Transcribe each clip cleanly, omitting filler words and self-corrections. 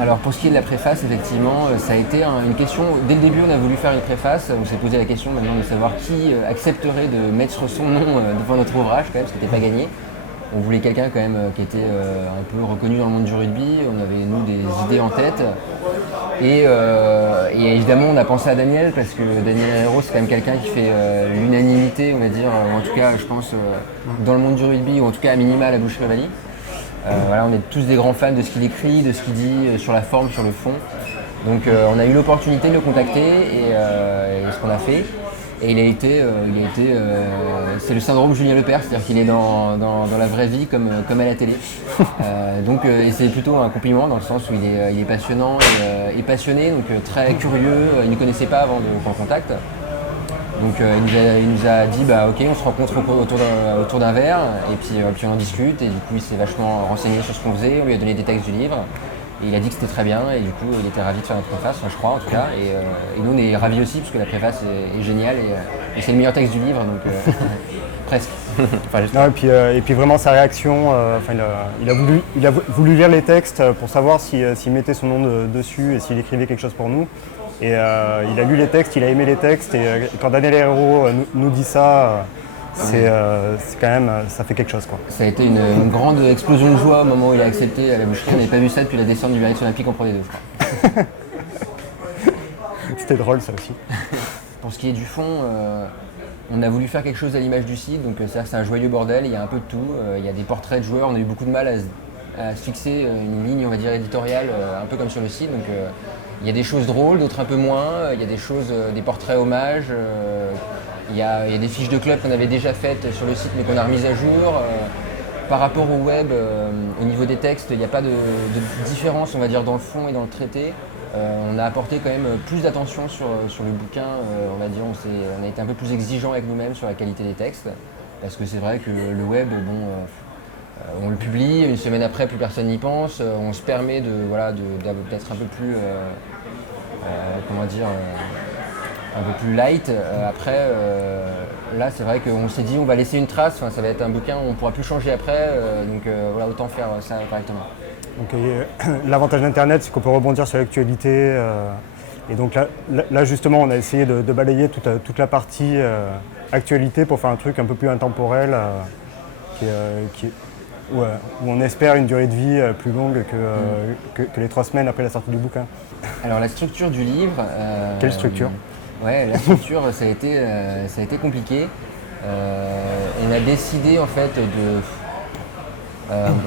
Alors pour ce qui est de la préface, effectivement, ça a été une question. Dès le début, on a voulu faire une préface. On s'est posé la question maintenant de savoir qui accepterait de mettre son nom devant notre ouvrage, quand même, ce qui n'était pas gagné. On voulait quelqu'un quand même qui était un peu reconnu dans le monde du rugby. On avait nous des idées en tête. Et évidemment, on a pensé à Daniel parce que Daniel Herrero, c'est quand même quelqu'un qui fait l'unanimité, on va dire, ou en tout cas, je pense, dans le monde du rugby, ou en tout cas à minima à la Boucherie Rivali. Voilà, on est tous des grands fans de ce qu'il écrit, de ce qu'il dit sur la forme, sur le fond. Donc on a eu l'opportunité de le contacter et ce qu'on a fait. Et c'est le syndrome Julien Lepers, c'est-à-dire qu'il est dans la vraie vie comme à la télé. Et c'est plutôt un compliment dans le sens où il est passionnant et passionné, donc très curieux. Il ne connaissait pas avant qu'on le contacte. Donc il nous a dit ok, on se rencontre autour d'un verre et puis on en discute et du coup il s'est vachement renseigné sur ce qu'on faisait, on lui a donné des textes du livre et il a dit que c'était très bien et du coup il était ravi de faire notre préface, enfin, je crois en tout cas et nous on est ravis aussi parce que la préface est géniale et c'est le meilleur texte du livre donc presque. Enfin, non, et puis vraiment sa réaction, il a voulu lire les textes pour savoir s'il mettait son nom dessus et s'il écrivait quelque chose pour nous. Et il a lu les textes, il a aimé les textes et quand Daniel Herrero nous dit ça, c'est quand même, ça fait quelque chose quoi. Ça a été une grande explosion de joie au moment où il a accepté à la Boucherie. On n'avait pas vu ça depuis la descente du Biarritz Olympique en Pro D2, je crois. C'était drôle ça aussi. Pour ce qui est du fond, on a voulu faire quelque chose à l'image du site, donc c'est un joyeux bordel, il y a un peu de tout. Il y a des portraits de joueurs, on a eu beaucoup de mal à se fixer une ligne, on va dire, éditoriale, un peu comme sur le site. Donc, il y a des choses drôles, d'autres un peu moins. Il y a des choses, des portraits hommages. Il y a des fiches de club qu'on avait déjà faites sur le site mais qu'on a remises à jour. Par rapport au web, au niveau des textes, il n'y a pas de différence, on va dire, dans le fond et dans le traité. On a apporté quand même plus d'attention sur le bouquin. On va dire, on a été un peu plus exigeant avec nous-mêmes sur la qualité des textes. Parce que c'est vrai que le web, on le publie, une semaine après, plus personne n'y pense. On se permet d'être un peu plus, un peu plus light. Après, là, c'est vrai qu'on s'est dit, on va laisser une trace. Enfin, ça va être un bouquin, on ne pourra plus changer après. Autant faire ça correctement. Donc, l'avantage d'Internet, c'est qu'on peut rebondir sur l'actualité. Et donc là, justement, on a essayé de balayer toute la partie actualité pour faire un truc un peu plus intemporel. Où on espère une durée de vie plus longue que les 3 semaines après la sortie du bouquin. Alors la structure du livre... Quelle structure ? Ouais, la structure, ça a été compliqué. On a décidé en fait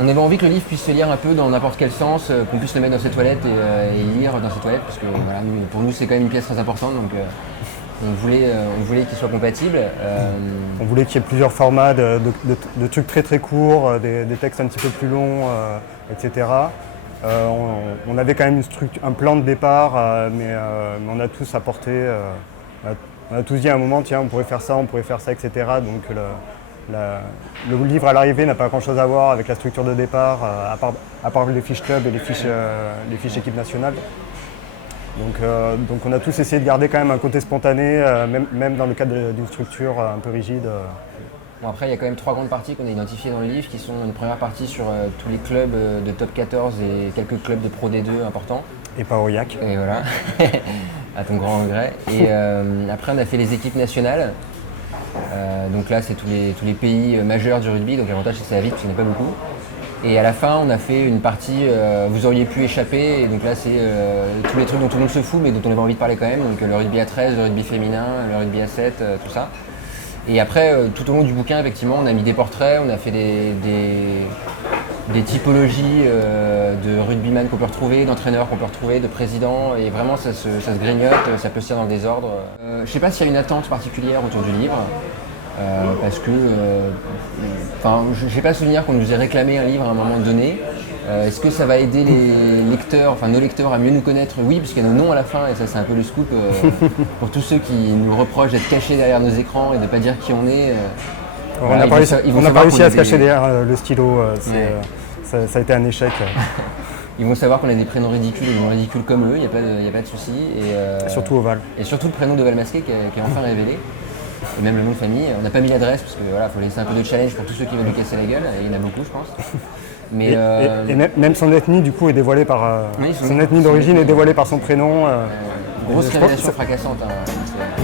on avait envie que le livre puisse se lire un peu dans n'importe quel sens, qu'on puisse le mettre dans ses toilettes et lire dans ses toilettes, parce que voilà, pour nous c'est quand même une pièce très importante, donc on voulait qu'il soit compatible. On voulait qu'il y ait plusieurs formats de trucs très très courts, des textes un petit peu plus longs, etc. On avait quand même un plan de départ, mais on a tous apporté, on a tous dit à un moment, tiens, on pourrait faire ça, etc. Donc le livre à l'arrivée n'a pas grand chose à voir avec la structure de départ, à part les fiches club et les fiches équipe nationale. Donc on a tous essayé de garder quand même un côté spontané, même dans le cadre d'une structure un peu rigide. Bon, après, il y a quand même 3 grandes parties qu'on a identifiées dans le livre, qui sont une première partie sur tous les clubs de top 14 et quelques clubs de Pro D2 importants. Et pas Aurillac. Et voilà, à ton grand regret. Et après, on a fait les équipes nationales. Donc là, c'est tous les pays majeurs du rugby, donc l'avantage c'est que ça va vite, parce qu'il n'y en a pas beaucoup. Et à la fin, on a fait une partie vous auriez pu échapper, et donc là c'est tous les trucs dont tout le monde se fout mais dont on avait envie de parler quand même, donc le rugby à 13, le rugby féminin, le rugby à 7, tout ça. Et après, tout au long du bouquin, effectivement, on a mis des portraits, on a fait des typologies de rugbyman qu'on peut retrouver, d'entraîneurs qu'on peut retrouver, de présidents, et vraiment ça se grignote, ça peut se faire dans le désordre. Je ne sais pas s'il y a une attente particulière autour du livre, parce que je n'ai pas souvenir qu'on nous ait réclamé un livre à un moment donné. Est-ce que ça va aider les lecteurs, nos lecteurs à mieux nous connaître? Oui, puisqu'il y a nos noms à la fin, et ça c'est un peu le scoop pour tous ceux qui nous reprochent d'être cachés derrière nos écrans et de ne pas dire qui on est. On n'a pas réussi à se cacher derrière le stylo, ça a été un échec. Ils vont savoir qu'on a des prénoms ridicules, ils vont ridicules comme eux, il n'y a pas de souci. Surtout Oval. Et surtout le prénom d'Oval Masqué qui est enfin révélé. et même le nom de famille. On n'a pas mis l'adresse parce que voilà, faut laisser un peu de challenge pour tous ceux qui veulent nous casser la gueule, et il y en a beaucoup je pense. Mais Même son ethnie du coup est dévoilée par... Oui, son ethnie d'origine est dévoilée par son prénom. grosse je pense révélation que fracassante. Hein.